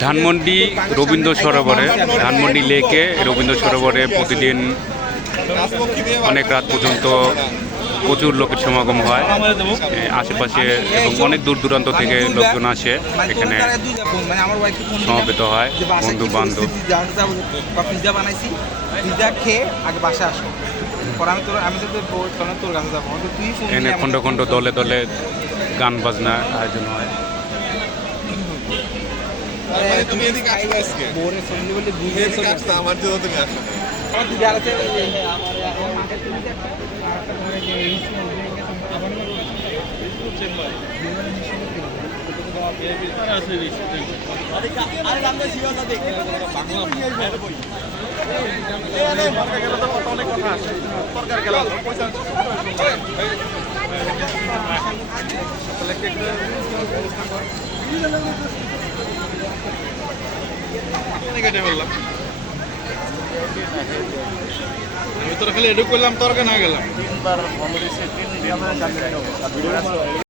ধানমন্ডি রবীন্দ্র সরোবরে ধানমন্ডি লেকে রবীন্দ্র সরোবরে প্রতিদিন অনেক রাত পর্যন্ত প্রচুর লোকের সমাগম হয় আশেপাশে এবং অনেক দূর দূরান্ত থেকে লোকজন আসে এখানে সমবেত হয় বন্ধু বান্ধব। পিজা বানাইছি পিজা খেয়ে আগে বাসা আসো আমি তোর আমি তোর তোর কাছে যাব। তুই এখানে খণ্ড খণ্ড দলে দলে গান বাজনা আয়োজন হয় তুমি এদিকে আসবে আজকে বোরে বললাম আমি তোর খালি এডুক করলাম তর্কে না গেলাম